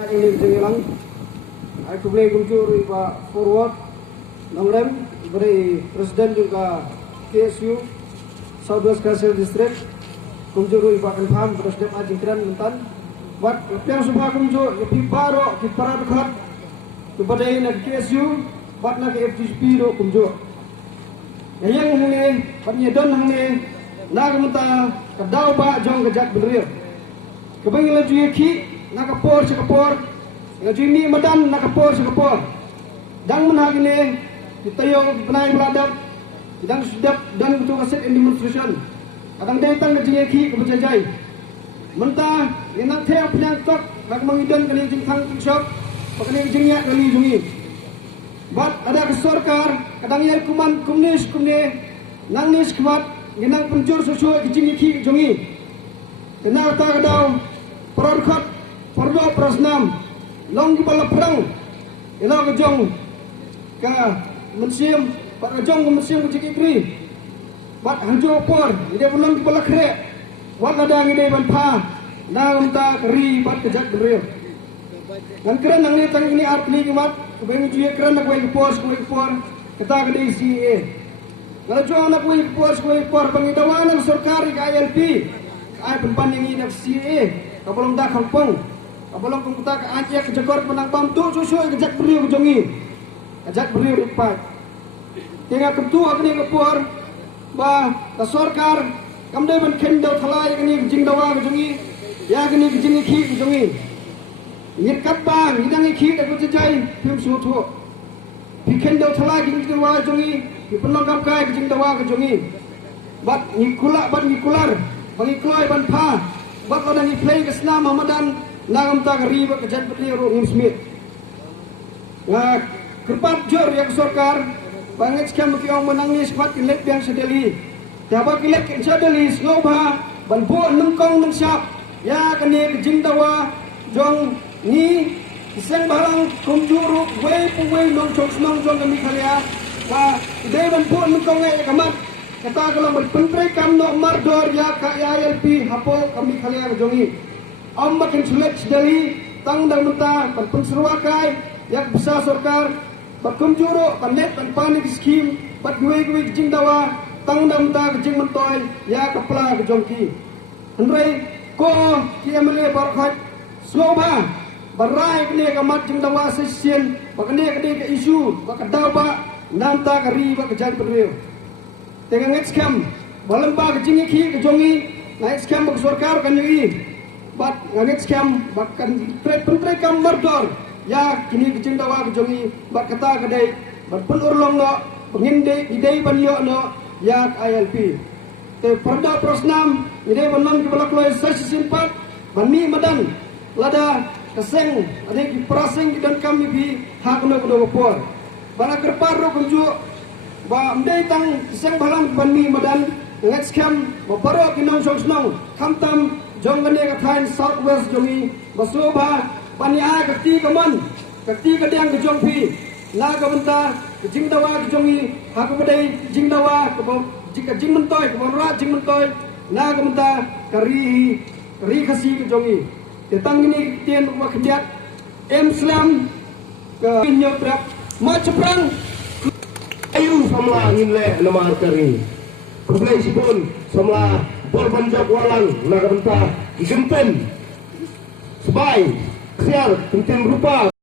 Ini bilang, aku boleh kuncur Pak Forward, Nomrem, beri Presiden juga KSU, Southwest Council District, kuncur Pak Kenfam, Presiden Ajingkran Mentan, buat yang semua kuncur, lebih baru, lebih paradekat, kepada nak KSU, buat nak FGP do kuncur. Yang ini, penyedon ini, nak minta kedau Pak Jong kejak berir, kebanyakan lagi ki. Nakapor sekapor, ngajini madan nakapor sekapor. Dang menang ini kita yang penai beradab, dan sedap dan betul kaset in demonstration. Kadang datang ke jeki kebujajai. Mentah nak tiap penyakit nak mengidan kali jengkang shop, pakai jengnya kali jungi. Bat ada kesorkar, kadang ia kuman komunis nang nis kuat, nang pencur susu jengki jungi. Kena tak ada perangkat. Perdo Prasnam, long di bala perang, ila kejong ka museum, pak kejong ke museum ke Cikri, bat hanjo por, ide belum di bala kre, wat ladang ide ban pa, na unta keri bat kejak beril. Dan keren nang ni tang ini art ni kumat, kebengu juye keren nak wei por, kata kede CA. Kalau jual nak wei por, pengidawan sorkari ka ILP, ay penpanding ini CA, kapolong dah kampung. Apalagi kita ke Aceh ke Jogor menang bam tu susu kejak beriu jongi, kejak beriu ripat. Tengah ketua kini kepur, bah kesorkar, kamdai ban kendau thalai kini kejing dawa ke jongi, ya kini kejing iki ke jongi. Nyir kapang, hidang iki aku jejai, film suatu. Kendau thalai kini dawa ke jongi, penong kapkai kejing dawa ke jongi. Bat ngikular, bangi kloi ban pa, bat ladang iplay ke senam Ramadan. Nagam tak riba kejat peti orang Smith. Nah, kerpat jor yang sorkar, banget sekian bagi orang menangis kuat kilet yang sedeli. Tiapa kilet yang sedeli, sloba, banbuan nengkong nengsiap, ya kini kejing dawa, jong ni, iseng barang kumjuru, wei puwei nongcong kami kalian. Nah, ide banbuan nengkong ay kamat. Kata kalau berpentrai kam no mardor ya ILP hapo kami kalian jongi. Om makin sulit sedali tang dan mentah penseruakai yang besar sorkar berkunjuru panet dan panik skim bat gue kejing dawa tang dan mentah kejing mentoy ya kepala kejongki henry ko kia mele barkhat sloba barai kene kamat jing dawa sesien bakane kene ke isu bakadau ba nanta kari bakajang peril tengah ngeskam balemba kejing iki kejongi naik skam bak sorkar kan yui bat ngangit scam bahkan pentrai kam mardor ya kini kejing dawa kejongi bat kata kedai bat penurlong no penginde idei banyo no ya ILP te perda prosnam idei banong kibala kloy sesi simpat bani madan lada keseng ada ki prasing dan kami bi hak no kudo por bala kerparo kunju ba mdei tang keseng balang bani madan ngangit scam babaro kinong song kamtam jong kene kathain Southwest jongi basoba pania kati kaman kati kadang ke jongpi na kabenta jing dawa ke jongi haku badai jing dawa ke jika jing mentoy ke ra jing mentoy na kabenta kari khasi ke jongi tetang ini tien wa khdiat Islam ke nyoprak maceprang ayu sama ngile lemah kari kublai sipun sama Borbanjak walang nakabenta isempen sebai siar penting rupa